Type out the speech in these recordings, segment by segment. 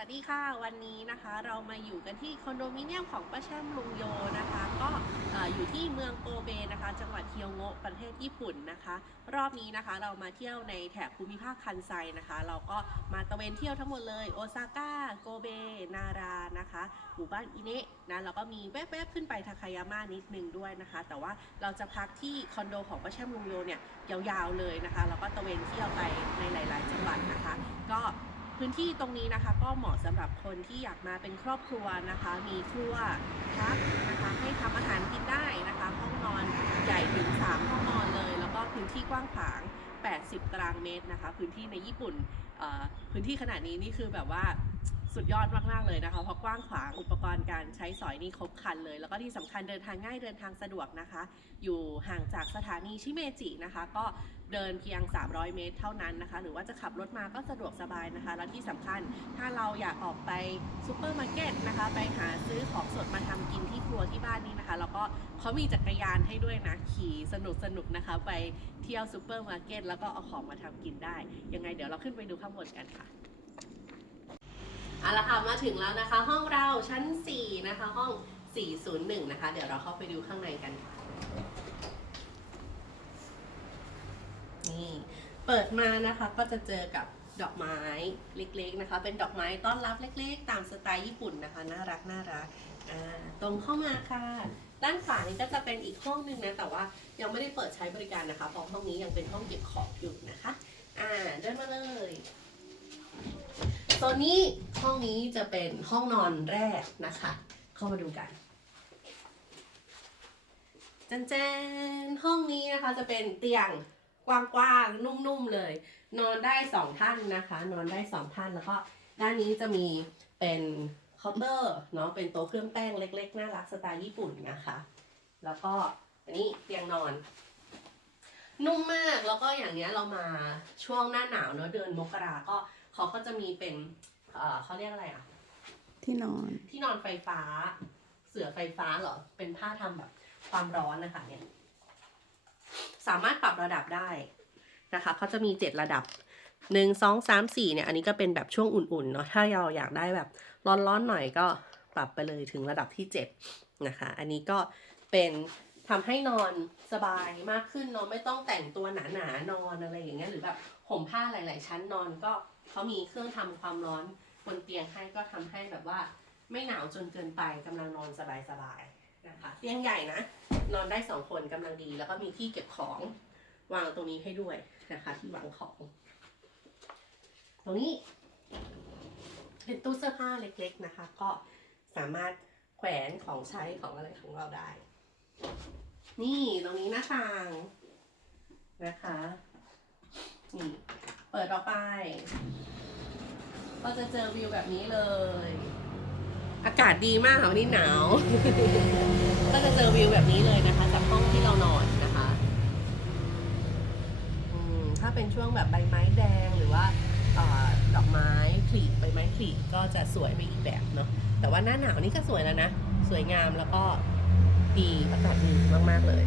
วัสดีค่ะวันนี้นะคะเรามาอยู่กันที่คอนโดมิเนียมของป้าแช่มลุงโยนะคะ ก็เอ่ออยู่ที่เมืองโกเบนะคะ จังหวัดเคียวโงะประเทศญี่ปุ่นนะคะ รอบนี้นะคะเรามาเที่ยวในแถบภูมิภาคคันไซนะคะ เราก็มาตะเวนเที่ยวทั้งหมดเลยโอซาก้าโกเบ นารานะคะหมู่บ้านอิเนะนะแล้วก็มีแวบๆขึ้นไปทาคายาม่านิดนึงด้วยนะคะ แต่ว่าเราจะพักที่คอนโดของป้าแช่มลุงโยเนี่ยยาวๆเลยนะคะแล้วก็ตะเวนเที่ยวไปในหลาย ๆ จังหวัดนะคะ ก็ พื้นที่ตรงนี้นะคะก็เหมาะสำหรับคนที่อยากมาเป็นครอบครัวนะคะ มีครัวพักนะคะให้ทำอาหารกินได้นะคะ ห้องนอนใหญ่ถึง 3 ห้องนอนเลย แล้วก็พื้นที่กว้างขวาง 80 ตารางเมตรนะคะ พื้นที่ในญี่ปุ่นพื้นที่ขนาดนี้นี่คือแบบว่าสุดยอดมากๆเลยนะคะ เพราะกว้างขวางอุปกรณ์การใช้สอยนี่ครบครันเลย แล้วก็ที่สำคัญเดินทางง่ายเดินทางสะดวกนะคะ อยู่ห่างจากสถานีชิเมจินะคะ ก็ เดินเพียง 300 เมตร เท่านั้นนะคะ หรือว่าจะขับรถมาก็สะดวกสบายนะคะ แล้วที่สำคัญถ้าเราอยากออกไปซูเปอร์มาร์เก็ตนะคะ ไปหาซื้อของสดมาทำกินที่ครัวที่บ้านนี้นะคะ แล้วก็เขามีจักรยานให้ด้วยนะ ขี่สนุกสนุกนะคะ ไปเที่ยวซูเปอร์มาร์เก็ตแล้วก็เอาของมาทำกินได้ ยังไงเดี๋ยวเราขึ้นไปดูข้างบนกันค่ะเอาละค่ะมาถึงแล้วนะคะ ห้องเราชั้น 4 นะคะ ห้อง 401 นะคะ เดี๋ยวเราเข้าไปดูข้างในกันค่ะ นี่ เปิดมานะคะก็จะเจอกับดอกไม้เล็กๆนะคะ เป็นดอกไม้ต้อนรับเล็ก ๆ ตามสไตล์ญี่ปุ่นนะคะ น่ารักน่ารักตรงเข้ามาค่ะ ด้านขวานี้ก็จะเป็นอีกห้องหนึงนะ แต่ว่ายังไม่ได้เปิดใช้บริการนะคะ เพราะห้องนี้ยังเป็นห้องเก็บของอยู่นะคะอ่าเดินมาเลยโซนนี้ห้องนี้จะเป็นห้องนอนแรกนะคะ เข้ามาดูกันแจนๆห้องนี้นะคะจะเป็นเตียง กว้างๆ นุ่มๆเลย นอนได้สองท่านนะคะ นอนได้สองท่านแล้วก็ด้านนี้จะมีเป็นเคาน์เตอร์เนาะเป็นโต๊ะเครื่องแป้งเล็ก ๆ น่ารักสไตล์ญี่ปุ่นนะคะ แล้วก็อันนี้เตียงนอน นุ่มมากแล้วก็อย่างเนี้ยเรามาช่วงหน้าหนาวเนาะเดือนมกราก็เขาก็จะมีเป็นเอ่อเขาเรียกอะไรอะที่นอนที่นอนไฟฟ้า เสื่อไฟฟ้าเหรอเป็นผ้าทำแบบความร้อนนะคะเนี่ย สามารถปรับระดับได้นะคะเขาจะมีเจ็ดระดับหนึ่งสองสามสี่เนี่ยอันนี้ก็เป็นแบบช่วงอุ่นๆเนาะถ้าเราอยากได้แบบร้อนๆหน่อยก็ปรับไปเลยถึงระดับที่เจ็ดนะคะ อันนี้ก็เป็นทำให้นอนสบายมากขึ้นเนาะไม่ต้องแต่งตัวหนาๆนอนอะไรอย่างเงี้ยหรือแบบห่มผ้าหลาย ๆ ชั้นนอนก็เขามีเครื่องทำความร้อนบนเตียงให้ก็ทำให้แบบว่าไม่หนาวจนเกินไปกำลังนอนสบายๆ นะคะเตียงใหญ่นะ นอนได้สองคนกำลังดีแล้วก็มีที่เก็บของวางตรงนี้ให้ด้วยนะคะ ที่วางของ ตรงนี้ เป็นตู้เสื้อผ้าเล็กๆนะคะ ก็สามารถแขวนของใช้ของอะไรของเราได้ นี่ตรงนี้หน้าต่างนะคะนี่เปิดออกไป ก็จะเจอวิวแบบนี้เลย อากาศดีมากค่ะวันนี้หนาว ก็จะเจอวิวแบบนี้เลยนะคะจากห้องที่เรานอนนะคะอืมถ้าเป็นช่วงแบบใบไม้แดงหรือว่าเออดอกไม้ผลิใบไม้ผลิก็จะสวยไปอีกแบบเนาะแต่ว่าหน้าหนาวนี่ก็สวยแล้วนะ สวยงามแล้วก็ดีอากาศดีมากๆเลย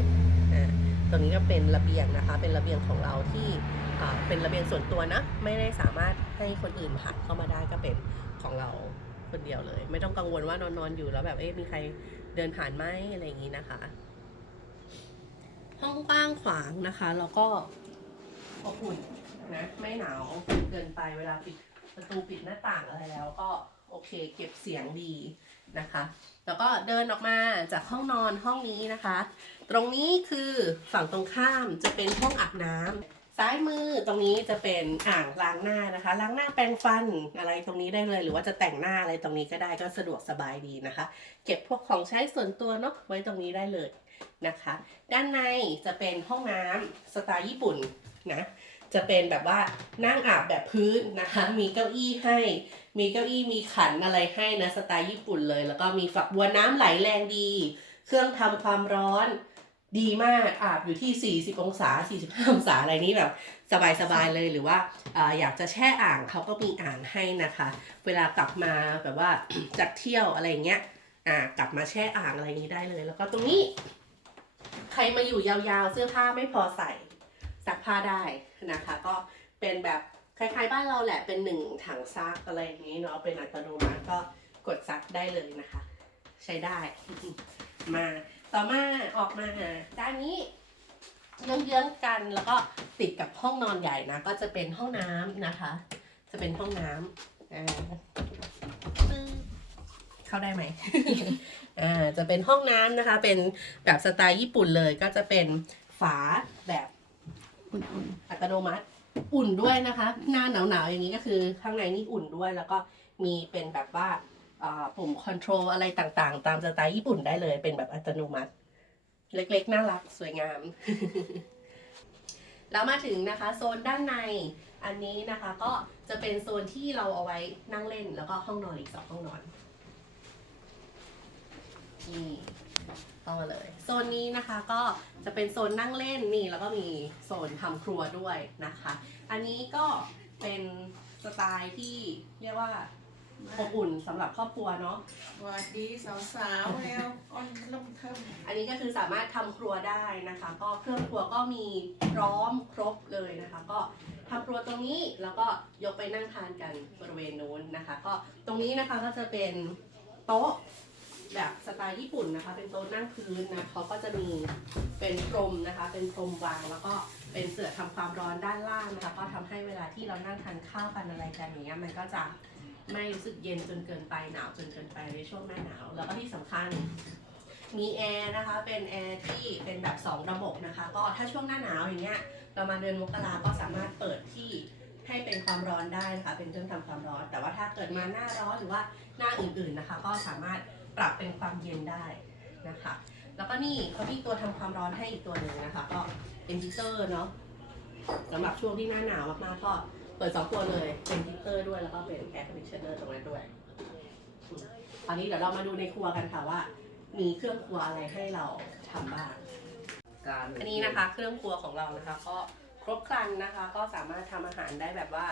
อ่าตรงนี้ก็เป็นระเบียงนะคะ เป็นระเบียงของเราที่อ่าเป็นระเบียงส่วนตัวนะ ไม่ได้สามารถให้คนอื่นผ่านเข้ามาได้ก็เป็นของเรา คนเดียวเลย ไม่ต้องกังวลว่านอนนอนอยู่แล้วแบบเอ๊ะมีใครเดินผ่านไหมอะไรอย่างนี้นะคะ ห้องกว้างขวางนะคะ แล้วก็อบอุ่นนะไม่หนาวเกินไปเวลาปิดประตูปิดหน้าต่างอะไรแล้วก็โอเคเก็บเสียงดีนะคะ แล้วก็เดินออกมาจากห้องนอนห้องนี้นะคะ ตรงนี้คือฝั่งตรงข้ามจะเป็นห้องอาบน้ำ ซ้ายมือตรงนี้จะเป็นอ่างล้างหน้านะคะ ล้างหน้าแปรงฟันอะไรตรงนี้ได้เลย หรือว่าจะแต่งหน้าอะไรตรงนี้ก็ได้ก็สะดวกสบายดีนะคะ เก็บพวกของใช้ส่วนตัวเนาะไว้ตรงนี้ได้เลยนะคะ ด้านในจะเป็นห้องน้ำสไตล์ญี่ปุ่นนะจะเป็นแบบว่านั่งอาบแบบพื้นนะคะ มีเก้าอี้ให้ มีเก้าอี้มีขันอะไรให้นะสไตล์ญี่ปุ่นเลย แล้วก็มีฝักบัวน้ำไหลแรงดี เครื่องทำความร้อน ดีมากอาบอยู่ที่ 40 องศา 45 องศาอะไรนี้แบบสบายๆเลยหรือว่าอยากจะแช่อ่างเขาก็มีอ่างให้นะคะ เวลากลับมาแบบว่าจากเที่ยวอะไรเงี้ยอ่ากลับมาแช่อ่างอะไรนี้ได้เลย แล้วก็ตรงนี้ ใครมาอยู่ยาวๆเสื้อผ้าไม่พอใส่ซักผ้าได้นะคะ ก็เป็นแบบคล้ายๆบ้านเราแหละเป็นหนึ่งถังซักอะไรอย่างนี้เนาะเป็นอัตโนมัติก็กดซักได้เลยนะคะ ใช้ได้มา ต่อมาออกมาด้านนี้เยื้องๆกันแล้วก็ติดกับห้องนอนใหญ่นะ ก็จะเป็นห้องน้ำนะคะ จะเป็นห้องน้ำอ่าเข้าได้ไหมอ่าจะเป็นห้องน้ำนะคะ เป็นแบบสไตล์ญี่ปุ่นเลยก็จะเป็นฝาแบบอุ่นอัตโนมัติอุ่นด้วยนะคะ หน้าหนาวๆอย่างนี้ก็คือ ข้างในนี่อุ่นด้วยแล้วก็มีเป็นแบบว่า ปุ่มคอนโทรลอะไรต่างๆ ตามสไตล์ญี่ปุ่นได้เลย เป็นแบบอัตโนมัติ เล็กๆ น่ารักสวยงาม แล้วมาถึงนะคะโซนด้านในอันนี้นะคะก็จะเป็นโซนที่เราเอาไว้นั่งเล่นแล้วก็ห้องนอนอีกสองห้องนอนนี่เข้ามาเลย โซนนี้นะคะก็จะเป็นโซนนั่งเล่นนี่แล้วก็มีโซนทำครัวด้วยนะคะ อันนี้ก็เป็นสไตล์ที่เรียกว่า อบอุ่นสำหรับครอบครัวเนาะ สวัสดีสาวๆแล้วอ้อนลำเทิมอันนี้ก็คือสามารถทำครัวได้นะคะ ก็เครื่องครัวก็มีพร้อมครบเลยนะคะ ก็ทำครัวตรงนี้แล้วก็ยกไปนั่งทานกันบริเวณนู้นนะคะ ก็ตรงนี้นะคะก็จะเป็นโต๊ะแบบสไตล์ญี่ปุ่นนะคะ เป็นโต๊ะนั่งพื้นนะเขาก็จะมีเป็นพรมนะคะ เป็นพรมวางแล้วก็เป็นเสื่อทำความร้อนด้านล่างนะคะก็ทำให้เวลาที่เรานั่งทานข้าวกันอะไรกันอย่างเงี้ยมันก็จะ ไม่รู้สึกเย็นจนเกินไปหนาวจนเกินไปในช่วงหน้าหนาว แล้วก็ที่สำคัญมีแอร์นะคะ เป็นแอร์ที่เป็นแบบ 2 ระบบนะคะ ก็ถ้าช่วงหน้าหนาวอย่างเงี้ยเรามาเดือนมกราก็สามารถเปิดที่ให้เป็นความร้อนได้นะคะเป็นเครื่องทำความร้อน แต่ว่าถ้าเกิดมาหน้าร้อนหรือว่าหน้าอื่นๆนะคะ ก็สามารถปรับเป็นความเย็นได้นะคะ แล้วก็นี่เขามีตัวทำความร้อนให้อีกตัวหนึ่งนะคะ ก็เป็นฮีเตอร์เนาะสำหรับช่วงที่หน้าหนาวมากๆก็ เปิดสองตัวเลย เป็นฮีเตอร์ด้วยแล้วก็เป็นแอร์คอนดิชเนอร์ตรงนั้นด้วยตอนนี้เดี๋ยวเรามาดูในครัวกันค่ะว่า มีเครื่องครัวอะไรให้เราทำบ้าง การอันนี้นะคะ เครื่องครัวของเรานะคะ ก็ครบครันนะคะ ก็สามารถทำอาหารได้แบบว่า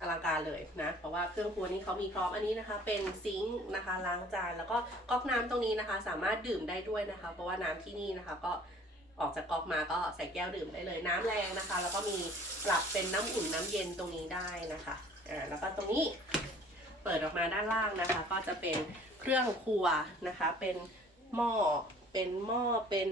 อลังการเลยนะ เพราะว่าเครื่องครัวนี้เขามีพร้อมอันนี้นะคะ เป็นซิงค์นะคะล้างจานแล้วก็ก๊อกน้ำตรงนี้นะคะ สามารถดื่มได้ด้วยนะคะ เพราะว่าน้ำที่นี่นะคะ ก็ ออกจากก๊อกมาก็ใส่แก้วดื่มได้เลยน้ำแรงนะคะ แล้วก็มีปรับเป็นน้ำอุ่นน้ำเย็นตรงนี้ได้นะคะอ่าแล้วก็ตรงนี้เปิดออกมาด้านล่างนะคะ ก็จะเป็นเครื่องครัวนะคะ เป็นหม้อเป็นหม้อเป็น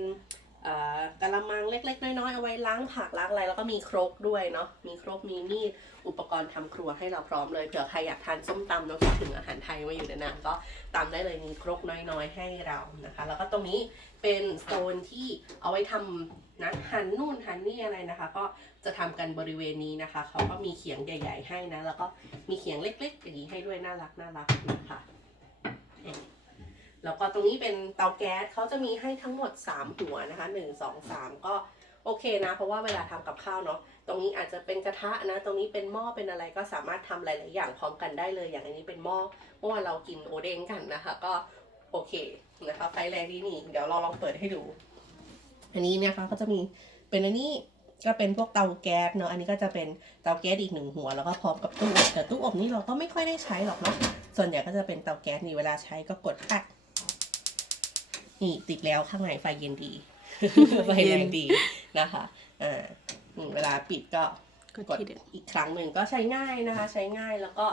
กะละมังเล็ก ๆ น้อยๆเอาไว้ล้างผักล้างอะไรแล้วก็มีครกด้วยเนาะมีครกมีมีดอุปกรณ์ทำครัวให้เราพร้อมเลยเผื่อใครอยากทานส้มตำเนาะคิดถึงอาหารไทยมาอยู่นานๆก็ตำได้เลยมีครกน้อยๆให้เรานะคะ แล้วก็ตรงนี้เป็นโซนที่เอาไว้ทำนะหั่นนู่นหั่นนี่อะไรนะคะ ก็จะทำกันบริเวณนี้นะคะเขาก็มีเขียงใหญ่ ๆ ให้นะ แล้วก็มีเขียงเล็กๆอย่างนี้ให้ด้วยน่ารักน่ารักนะคะ แล้วก็ตรงนี้เป็นเตาแก๊สเขาจะมีให้ทั้งหมด 3 หัวนะคะ 1 2 3 ก็โอเคนะ เพราะว่าเวลาทำกับข้าวเนาะตรงนี้อาจจะเป็นกระทะนะ ตรงนี้เป็นหม้อเป็นอะไรก็สามารถทำหลาย ๆ อย่างพร้อมกันได้เลย อย่างอันนี้เป็นหม้อเมื่อวานเรากินโอเด้งกันนะคะ ก็โอเคนะคะไฟแรงดีนี่ เดี๋ยวเราลองเปิดให้ดู อันนี้นะคะก็จะมีเป็นอันนี้ก็เป็นพวกเตาแก๊สเนาะอันนี้ก็จะเป็นเตาแก๊สอีกหนึ่งหัว แล้วก็พร้อมกับตู้อบแต่ตู้อบนี่เราก็ไม่ค่อยได้ใช้หรอกเนาะส่วนใหญ่ก็จะเป็นเตาแก๊สนี่เวลาใช้ก็กดปัก นี่ติดแล้วข้างในไฟเย็นดี ไฟแรงดีนะคะอ่าอืมเวลาปิดก็ก็กดทีเด็ดอีกครั้งหนึ่งก็ใช้ง่ายนะคะ ใช้ง่ายแล้วก็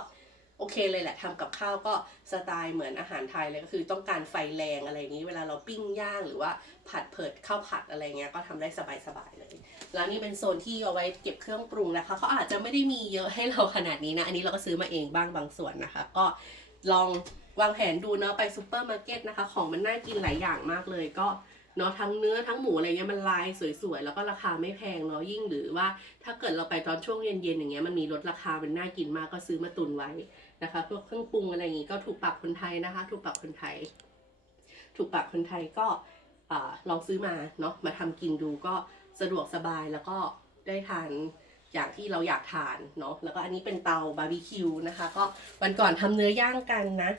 โอเคเลยแหละทำกับข้าวก็สไตล์เหมือนอาหารไทยเลยก็คือต้องการไฟแรงอะไรอย่างนี้ เวลาเราปิ้งย่างหรือว่าผัดเผิดข้าวผัดอะไรเงี้ยก็ทำได้สบายๆเลย แล้วนี่เป็นโซนที่เอาไว้เก็บเครื่องปรุงนะคะเขาอาจจะไม่ได้มีเยอะให้เราขนาดนี้นะ อันนี้เราก็ซื้อมาเองบ้างบางส่วนนะคะ ก็ลอง วางแผนดูเนาะไปซูเปอร์มาร์เก็ตนะคะ ของมันน่ากินหลายอย่างมากเลยก็เนาะทั้งเนื้อทั้งหมูอะไรเงี้ยมันลายสวยๆ แล้วก็ราคาไม่แพงเนาะยิ่งหรือว่าถ้าเกิดเราไปตอนช่วงเย็นๆอย่างเงี้ยมันมีลดราคามันน่ากินมากก็ซื้อมาตุนไว้นะคะพวกเครื่องปรุงอะไรอย่างงี้ก็ถูกปากคนไทยนะคะ ถูกปากคนไทย ถูกปากคนไทยก็อลองซื้อมาเนาะมาทำกินดูก็สะดวกสบายแล้วก็ได้ทานอย่างที่เราอยากทานเนาะแล้วก็อันนี้เป็นเตาบาร์บีคิวนะคะ ก็วันก่อนทำเนื้อย่างกันนะ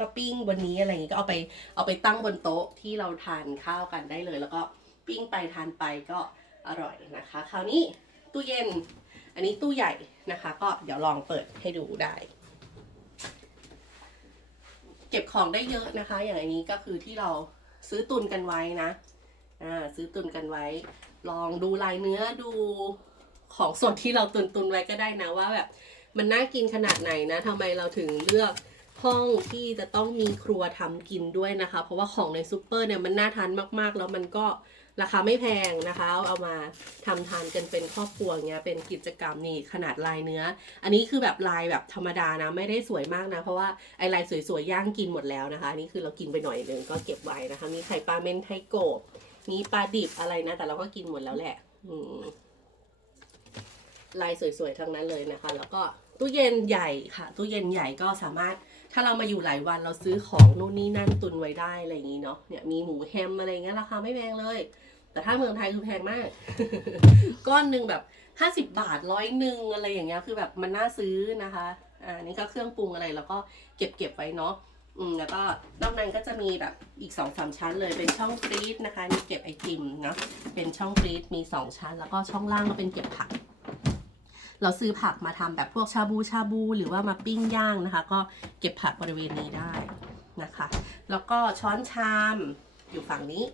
ก็ปิ้งบนนี้อะไรอย่างงี้ก็เอาไปเอาไปตั้งบนโต๊ะที่เราทานข้าวกันได้เลย แล้วก็ปิ้งไปทานไปก็อร่อยนะคะ คราวนี้ตู้เย็น อันนี้ตู้ใหญ่นะคะ ก็เดี๋ยวลองเปิดให้ดูได้ เก็บของได้เยอะนะคะ อย่างอันนี้ก็คือที่เราซื้อตุนกันไว้นะอ่าซื้อตุนกันไว้ ลองดูลายเนื้อดูของสดที่เราตุนตุนไว้ก็ได้นะว่าแบบมันน่ากินขนาดไหนนะทำไมเราถึงเลือก ห้องที่จะต้องมีครัวทำกินด้วยนะคะ เพราะว่าของในซูเปอร์เนี่ยมันน่าทานมากๆ แล้วมันก็ราคาไม่แพงนะคะ เอามาทำทานกันเป็นครอบครัวเงี้ยเป็นกิจกรรมนี่ขนาดลายเนื้อ อันนี้คือแบบลายแบบธรรมดานะไม่ได้สวยมากนะ เพราะว่าไอลายสวยๆย่างกินหมดแล้วนะคะนี่คือเรากินไปหน่อยหนึงก็เก็บไว้นะคะ มีไข่ปลาเมนไทโกะมีปลาดิบอะไรนะ แต่เราก็กินหมดแล้วแหละอืลายสวยๆทั้งนั้นเลยนะคะ แล้วก็ตู้เย็นใหญ่ค่ะ ตู้เย็นใหญ่ก็สามารถ ถ้าเรามาอยู่หลายวันเราซื้อของนู่นนี่นั่นตุนไว้ได้อะไรอย่างนี้เนาะเนี่ยมีหมูแฮมอะไรเงี้ยราคาไม่แพงเลย แต่ถ้าเมืองไทยคือแพงมาก ก้อนหนึ่งแบบห้าสิบบาทร้อยหนึ่งอะไรอย่างเงี้ยคือแบบมันน่าซื้อนะคะอ่านี่ก็เครื่องปรุงอะไรแล้วก็เก็บเก็บไว้เนาะอืมแล้วก็นอกนั้นก็จะมีแบบอีกสองสามชั้นเลยเป็นช่องฟรีซนะคะนี่เก็บไอติมเนาะเป็นช่องฟรีซมีสองชั้น แล้วก็ช่องล่างก็เป็นเก็บผัก เราซื้อผักมาทำแบบพวกชาบูชาบูหรือว่ามาปิ้งย่างนะคะ ก็เก็บผักบริเวณนี้ได้นะคะ แล้วก็ช้อนชามอยู่ฝั่งนี้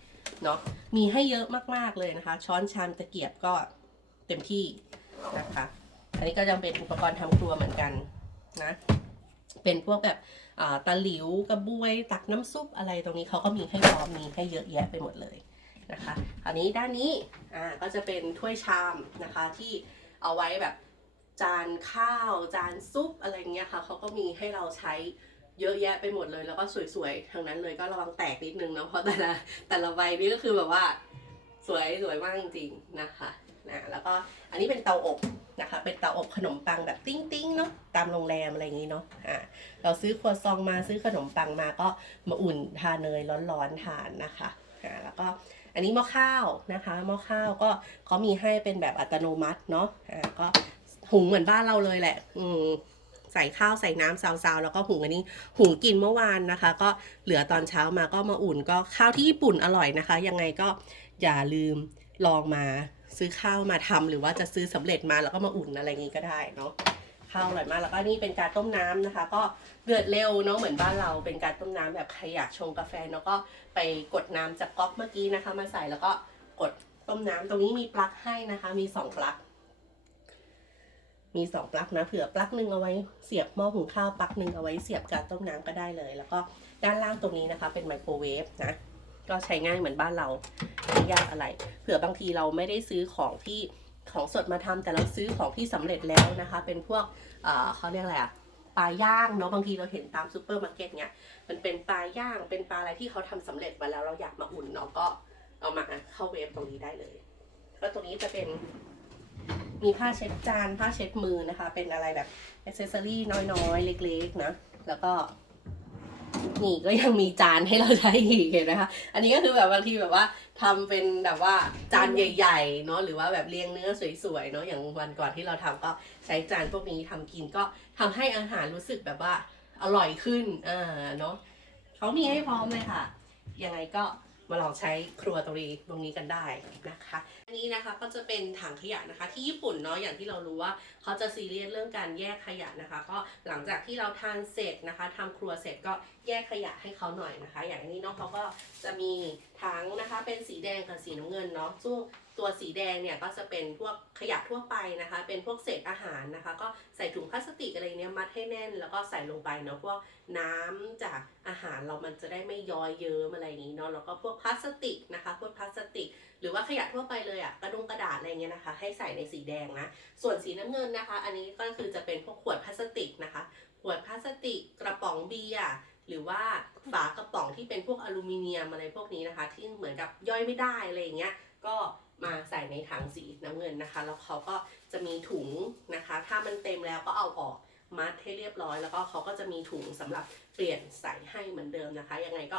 เนาะมีให้เยอะมากๆเลยนะคะ ช้อนชามตะเกียบก็เต็มที่นะคะ อันนี้ก็ยังเป็นอุปกรณ์ทำครัวเหมือนกันนะเป็นพวกแบบตะหลิวกระบวยตักน้ำซุปอะไรตรงนี้เขาก็มีให้พร้อมมีให้เยอะแยะไปหมดเลยนะคะ อันนี้ด้านนี้อ่าก็จะเป็นถ้วยชามนะคะที่เอาไว้แบบ จานข้าว จานซุปอะไรเงี้ยค่ะเขาก็มีให้เราใช้เยอะแยะไปหมดเลย แล้วก็สวยๆทั้งนั้นเลยก็ระวังแตกนิดนึงเนาะเพราะแต่ละแต่ละใบนี่ก็คือแบบว่าสวยสวยมากจริงๆนะคะนะแล้วก็อันนี้เป็นเตาอบนะคะ เป็นเตาอบขนมปังแบบติ้งติ้งๆเนาะตามโรงแรมอะไรอย่างนี้เนาะอ่าเราซื้อครัวซองมาซื้อขนมปังมาก็มาอุ่นทานเนยร้อนๆทานนะคะอ่าแล้วก็อันนี้หม้อข้าวนะคะหม้อข้าวก็เขามีให้เป็นแบบอัตโนมัติเนาะอ่าก็ หุงเหมือนบ้านเราเลยแหละ อืมใส่ข้าวใส่น้ำซาวๆแล้วก็หุงอันนี้หุงกินเมื่อวานนะคะ ก็เหลือตอนเช้ามาก็มาอุ่นก็ข้าวที่ญี่ปุ่นอร่อยนะคะ ยังไงก็อย่าลืมลองมาซื้อข้าวมาทำหรือว่าจะซื้อสำเร็จมาแล้วก็มาอุ่นอะไรอย่างนี้ก็ได้เนาะข้าวอร่อยมากแล้วก็นี่เป็นการต้มน้ำนะคะ ก็เดือดเร็วเนาะเหมือนบ้านเราเป็นการต้มน้ำแบบใครอยากชงกาแฟเนาะก็ไปกดน้ำจากก๊อกเมื่อกี้นะคะ มาใส่แล้วก็กดต้มน้ำตรงนี้มีปลั๊กให้นะคะ มีสองปลั๊ก มีสองปลั๊กนะเผื่อปลั๊กหนึ่งเอาไว้เสียบหม้อหุงข้าวปลั๊กหนึ่งเอาไว้เสียบการต้มน้ำก็ได้เลย แล้วก็ด้านล่างตรงนี้นะคะ เป็นไมโครเวฟนะก็ใช้ง่ายเหมือนบ้านเราไม่ยากอะไรเผื่อบางทีเราไม่ได้ซื้อของที่ของสดมาทำแต่เราซื้อของที่สำเร็จแล้วนะคะ เป็นพวกเอ่อเขาเรียกอะไรอะปลาย่างเนาะบางทีเราเห็นตามซูเปอร์มาร์เก็ตเนี้ยมันเป็นปลาย่างเป็นปลาอะไรที่เขาทำสำเร็จมาแล้วเราอยากมาอุ่นเนาะก็เอามาเข้าเวฟตรงนี้ได้เลย ก็ตรงนี้จะเป็น มีผ้าเช็ดจานผ้าเช็ดมือนะคะ เป็นอะไรแบบอ c เซสซอรี่น้อยๆ เล็ก ๆ นะ แล้วก็นี่ก็ยังมีจานให้เราใช้อีกเห็นไหมคะอันนี้ก็คือแบบบางทีแบบว่าทำเป็นแบบว่าจานใหญ่ๆเนาะหรือว่าแบบเรียงเนื้อสวยๆเนาะอย่างวันก่อนที่เราทำก็ใช้จานพวกนี้ทำกินก็ทำให้อาหารรู้สึกแบบว่าอร่อยขึ้นอ่าเนาะเขามีให้พร้อมเลยค่ะยังไงก็ มาลองใช้ครัวตรงนี้ตรงนี้กันได้นะคะ อันนี้นะคะก็จะเป็นถังขยะนะคะ ที่ญี่ปุ่นเนาะอย่างที่เรารู้ว่าเขาจะซีเรียสเรื่องการแยกขยะนะคะ ก็หลังจากที่เราทานเสร็จนะคะทำครัวเสร็จก็แยกขยะให้เขาหน่อยนะคะ อย่างนี้เนาะเขาก็จะมีถังนะคะ เป็นสีแดงกับสีน้ำเงินเนาะซึ่ง ตัวสีแดงเนี่ยก็จะเป็นพวกขยะทั่วไปนะคะ เป็นพวกเศษอาหารนะคะ ก็ใส่ถุงพลาสติกอะไรเนี้ยมัดให้แน่น แล้วก็ใส่ลงไปเนาะพวกน้ำจากอาหารเรามันจะได้ไม่ย้อยเยิ้มอะไรอย่างนี้เนาะแล้วก็พวกพลาสติกนะคะ พวกพลาสติก หรือว่าขยะทั่วไปเลยอะกระดงกระดาษอะไรเงี้ยนะคะ ให้ใส่ในสีแดงนะส่วนสีน้ำเงินนะคะ อันนี้ก็คือจะเป็นพวกขวดพลาสติกนะคะ ขวดพลาสติกกระป๋องเบียร์หรือว่าฝากระป๋องที่เป็นพวกอลูมิเนียมอะไรพวกนี้นะคะ ที่เหมือนกับย่อยไม่ได้อะไรอย่างเงี้ยก็ มาใส่ในถังสีน้ำเงินนะคะ แล้วเขาก็จะมีถุงนะคะ ถ้ามันเต็มแล้วก็เอาออกมัดให้เรียบร้อย แล้วก็เขาก็จะมีถุงสำหรับเปลี่ยนใส่ให้เหมือนเดิมนะคะ ยังไงก็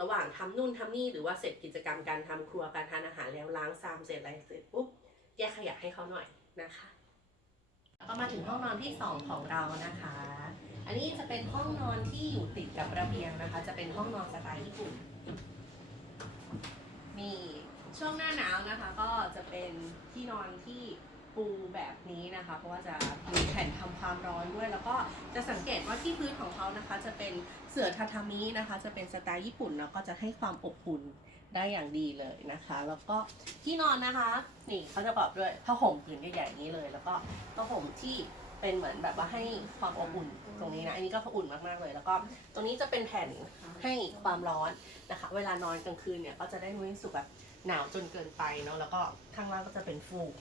ระหว่างทำนู่นทำนี่หรือว่าเสร็จกิจกรรมการทำครัวการทานอาหารแล้วล้างซามเสร็จอะไรเสร็จปุ๊บแยกขยะให้เขาหน่อยนะคะแล้วก็มาถึงห้องนอนที่ 2 ของเรานะคะ อันนี้จะเป็นห้องนอนที่อยู่ติดกับระเบียงนะคะ จะเป็นห้องนอนสไตล์ญี่ปุ่น มี ช่วงหน้าหนาวนะคะ ก็จะเป็นที่นอนที่ปูแบบนี้นะคะ เพราะว่าจะมีแผ่นทำความร้อนด้วย แล้วก็จะสังเกตว่าที่พื้นของเขานะคะ จะเป็นเสื่อทาทามินะคะ จะเป็นสไตล์ญี่ปุ่นแล้วก็จะให้ความอบอุ่นได้อย่างดีเลยนะคะ แล้วก็ที่นอนนะคะ นี่เขาจะประกอบด้วยผ้าห่มผืนใหญ่ๆอย่นี้เลย แล้วก็ผ้าห่มที่เป็นเหมือนแบบว่าให้ความอบอุ่นตรงนี้นะ อันนี้ก็อุ่นมากๆเลย แล้วก็ตรงนี้จะเป็นแผ่นให้ความร้อนนะคะ เวลานอนกลางคืนเนี่ยก็จะได้ไม่รู้สึกแบบ หนาวจนเกินไปเนาะแล้วก็ข้างล่างก็จะเป็นฟูก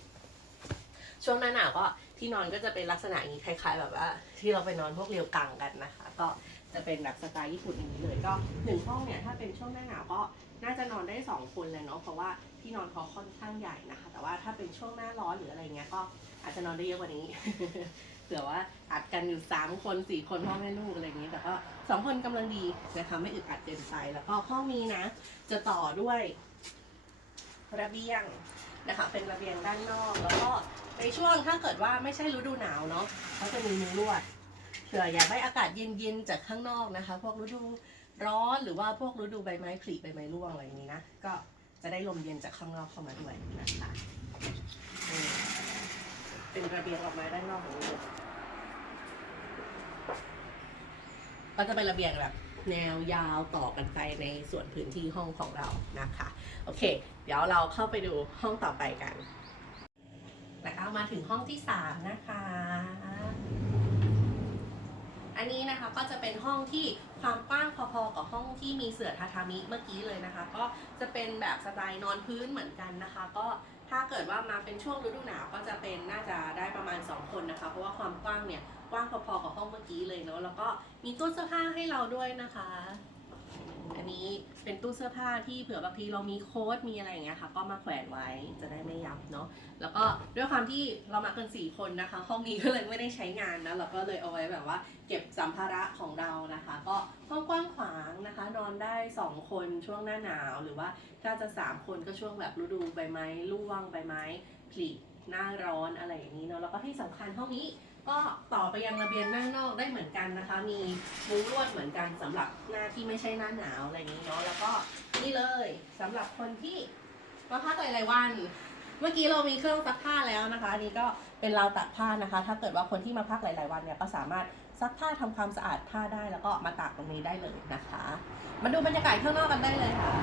ช่วงหน้าหนาวก็ที่นอนก็จะเป็นลักษณะอย่างนี้คล้าย ๆ แบบว่า ที่เราไปนอนพวกเรียวกังกันนะคะ ก็จะเป็นแบบสไตล์ญี่ปุ่นอย่างนี้เลยก็หนึ่งห้องเนี่ยถ้าเป็นช่วงหน้าหนาวก็น่าจะนอนได้สองคนเลยเนาะเพราะว่าที่นอนเขาค่อนข้างใหญ่นะคะ แต่ว่าถ้าเป็นช่วงหน้าร้อนหรืออะไรเงี้ยก็อาจจะนอนได้เยอะกว่านี้เผื่อว่าอัดกันอยู่สามคนสี่คนพ่อแม่ลูกอะไรอย่างนี้ แต่ก็สองคนกำลังดีนะคะไม่อึดอัดเกินไปแล้วก็ห้องนี้นะ จะต่อด้วย ระเบียงนะคะ เป็นระเบียงด้านนอกแล้วก็ในช่วงถ้าเกิดว่าไม่ใช่ฤดูหนาวเนาะเขาจะมีมุ้งลวดเผื่ออยากได้อากาศเย็นๆจากข้างนอกนะคะ พวกฤดูร้อนหรือว่าพวกฤดูใบไม้ผลิใบไม้ร่วงอะไรอย่างนี้นะก็จะได้ลมเย็นจากข้างนอกเข้ามาด้วยนะคะเป็นระเบียงออกมาด้านนอกของนี้เลยก็จะเป็นระเบียงแบบ แนวยาวต่อกันไปในส่วนพื้นที่ห้องของเรานะคะ โอเค เดี๋ยวเราเข้าไปดูห้องต่อไปกันนะคะมาถึงห้องที่สามนะคะ อันนี้นะคะก็จะเป็นห้องที่ความกว้างพอๆกับห้องที่มีเสื่อทาทามิเมื่อกี้เลยนะคะ ก็จะเป็นแบบสไตล์นอนพื้นเหมือนกันนะคะ ก็ถ้าเกิดว่ามาเป็นช่วงฤดูหนาวก็จะเป็นน่าจะได้ประมาณ 2 คนนะคะ เพราะว่าความกว้างเนี่ย กว้างพอๆกับห้องเมื่อกี้เลยเนาะแล้วก็มีตู้เสื้อผ้าให้เราด้วยนะคะ อันนี้เป็นตู้เสื้อผ้าที่เผื่อบางทีเรามีโค้ดมีอะไรอย่างเงี้ยค่ะ ก็มาแขวนไว้จะได้ไม่ยับเนาะแล้วก็ด้วยความที่เรามากันสี่คนนะคะ ห้องนี้ก็เลยไม่ได้ใช้งานนะเราก็เลยเอาไว้แบบว่า เก็บสัมภาระของเรานะคะ ก็ห้องกว้างขวางนะคะ นอนได้ 2 คนช่วงหน้าหนาว หรือว่าถ้าจะ 3 คนก็ช่วงแบบฤดูใบไม้ร่วงใบไม้ผลิหน้าร้อนอะไรอย่างนี้เนาะแล้วก็ที่สำคัญห้องนี้ ก็ต่อไปยังระเบียงหน้านอกได้เหมือนกันนะคะ มีมุ้งลวดเหมือนกันสำหรับหน้าที่ไม่ใช่หน้าหนาวอะไรอย่างนี้เนาะแล้วก็นี่เลยสำหรับคนที่มาพักหลายๆวัน เมื่อกี้เรามีเครื่องซักผ้าแล้วนะคะอันนี้ก็เป็นราวตากผ้านะคะ ถ้าเกิดว่าคนที่มาพักหลาย ๆ วันเนี่ยก็สามารถซักผ้าทำความสะอาดผ้าได้แล้วก็มาตากตรงนี้ได้เลยนะคะ มาดูบรรยากาศข้างนอกกันได้เลยค่ะ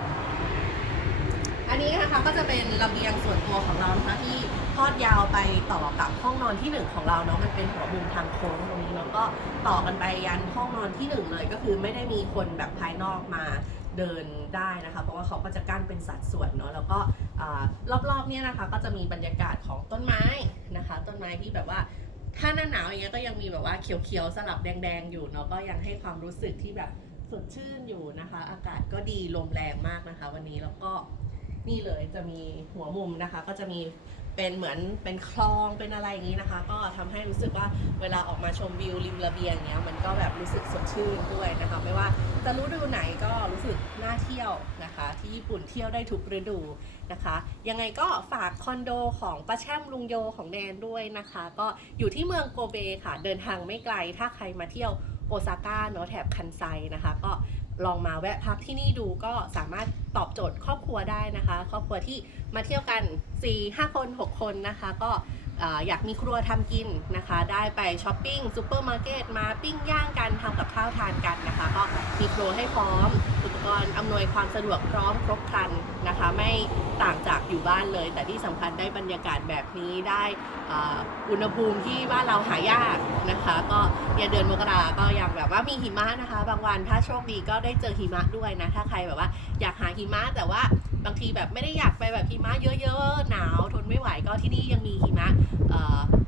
อันนี้นะคะก็จะเป็นระเบียงส่วนตัวของเรานะคะที่ ทอดยาวไปต่อกับห้องนอนที่หนึ่งของเราเนาะมันเป็นหัวมุมทางโค้งตรงนี้เนาะก็ต่อกันไปยันห้องนอนที่หนึ่งเลยก็คือไม่ได้มีคนแบบภายนอกมาเดินได้นะคะ เพราะว่าเขาก็จะกั้นเป็นสัดส่วนเนาะแล้วก็อ่ารอบๆเนี่ยนะคะ ก็จะมีบรรยากาศของต้นไม้นะคะ ต้นไม้ที่แบบว่าถ้าหน้าหนาวอย่างเงี้ยก็ยังมีแบบว่าเขียวๆสลับแดงๆอยู่เนาะก็ยังให้ความรู้สึกที่แบบสดชื่นอยู่นะคะ อากาศก็ดีลมแรงมากนะคะ วันนี้แล้วก็นี่เลยจะมีหัวมุมนะคะ ก็จะมี เป็นเหมือนเป็นคลองเป็นอะไรอย่างนี้นะคะ ก็ทำให้รู้สึกว่าเวลาออกมาชมวิวริมระเบียงเนี้ยมันก็แบบรู้สึกสดชื่นด้วยนะคะไม่ว่าจะรู้ดูไหนก็รู้สึกน่าเที่ยวนะคะ ที่ญี่ปุ่นเที่ยวได้ทุกฤดูนะคะ ยังไงก็ฝากคอนโดของป้าแช่มลุงโยของแดนด้วยนะคะ ก็อยู่ที่เมืองโกเบค่ะ เดินทางไม่ไกลถ้าใครมาเที่ยวโอซาก้าเนาะแถบคันไซนะคะ ก็ ลองมาแวะพักที่นี่ดูก็สามารถตอบโจทย์ครอบครัวได้นะคะ ครอบครัวที่มาเที่ยวกัน 4 5 คน 6 คนนะคะ ก็ อยากมีครัวทำกินนะคะ ได้ไปช้อปปิ้งซูเปอร์มาร์เก็ตมาปิ้งย่างกันทำกับข้าวทานกันนะคะ ก็มีครัวให้พร้อม อุปกรณ์อำนวยความสะดวกพร้อมครบครันนะคะ ไม่ต่างจากอยู่บ้านเลย แต่ที่สำคัญได้บรรยากาศแบบนี้ได้อุณหภูมิที่บ้านเราหายากนะคะ ก็เนี่ยเดือนมกราก็ยังแบบว่ามีหิมะนะคะ บางวันถ้าโชคดีก็ได้เจอหิมะด้วยนะ ถ้าใครแบบว่าอยากหาหิมะแต่ว่า บางทีแบบไม่ได้อยากไปแบบหิมะเยอะๆ หนาวทนไม่ไหวก็ที่นี่ยังมีหิมะ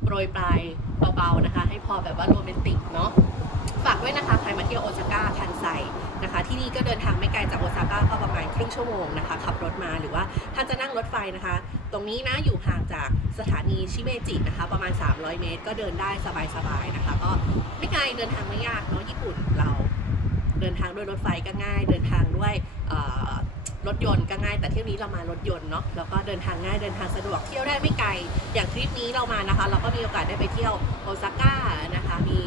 โปรยปลายเบาๆนะคะ ให้พอแบบว่าโรแมนติกเนาะฝากด้วยนะคะใครมาเที่ยวโอซาก้าคันไซนะคะ ที่นี่ก็เดินทางไม่ไกลจากโอซาก้าก็ประมาณครึ่งชั่วโมงนะคะ ขับรถมาหรือว่าถ้าจะนั่งรถไฟนะคะ ตรงนี้นะอยู่ห่างจากสถานีชิเมจินะคะ ประมาณ 300 เมตร ก็เดินได้สบายๆนะคะ ก็ไม่ไกลเดินทางไม่ยากเนาะญี่ปุ่นเรา เดินทางด้วยรถไฟก็ง่าย เดินทางด้วยเรถยนต์ก็ง่าย แต่เที่ยวนี้เรามารถยนต์เนาะแล้วก็เดินทางง่ายเดินทางสะดวกเที่ยวได้ไม่ไกล อย่างทริปนี้เรามานะคะ เราก็มีโอกาสได้ไปเที่ยวโอซาก้านะคะ มี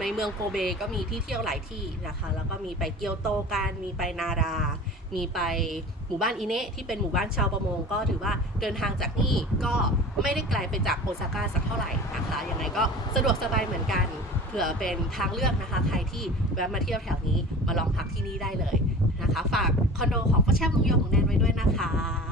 ในเมืองโกเบก็มีที่เที่ยวหลายที่นะคะ แล้วก็มีไปเกียวโตกันมีไปนารา มีไปหมู่บ้านอิเนะที่เป็นหมู่บ้านชาวประมง ก็ถือว่าเดินทางจากนี่ก็ไม่ได้ไกลไปจากโอซาก้าสักเท่าไหร่นะคะยังไงก็สะดวกสบายเหมือนกันเผื่อเป็นทางเลือกนะคะใครที่แวะมาเที่ยวแถวนี้มาลองพักที่นี่ได้เลย นะคะ ฝากคอนโดของพ่อแช่มลุงโยของแนนไว้ด้วยนะคะ